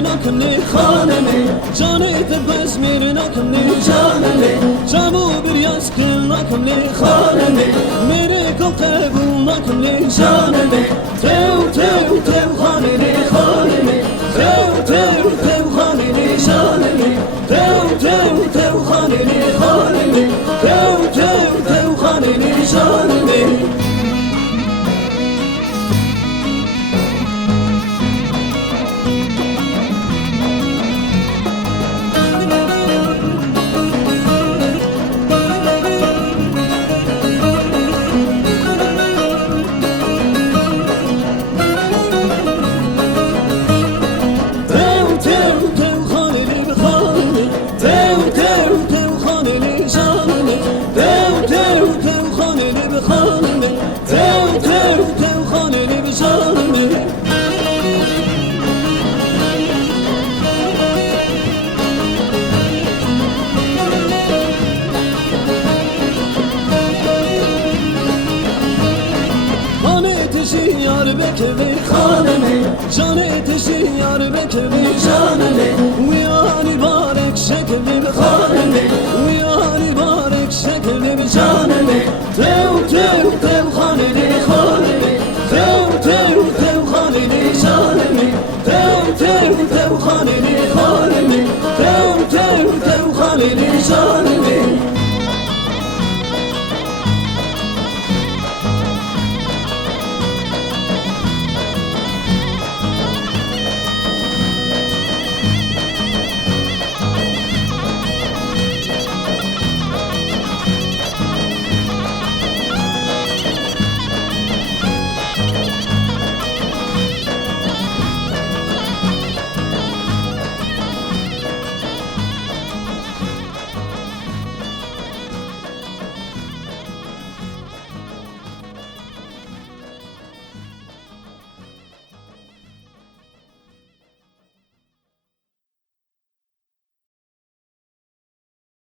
نکنی خانمی جانت بس میره نکنی جانمی جمو بریاس کل نکنی خانمی میره کن قبول نکنی جانمی تو خانمی خانمی تو خانمی جانمی تو خانمی خانمی تو خانمی جانمی یار بکوی خانمی جان تشی یار بکوی جانمی ویانی بارک شکلی بخانمی ویانی بارک شکلی بجانمی تو خانمی خانمی تو خانمی جانمی تو خانمی خانمی تو خانمی جانمی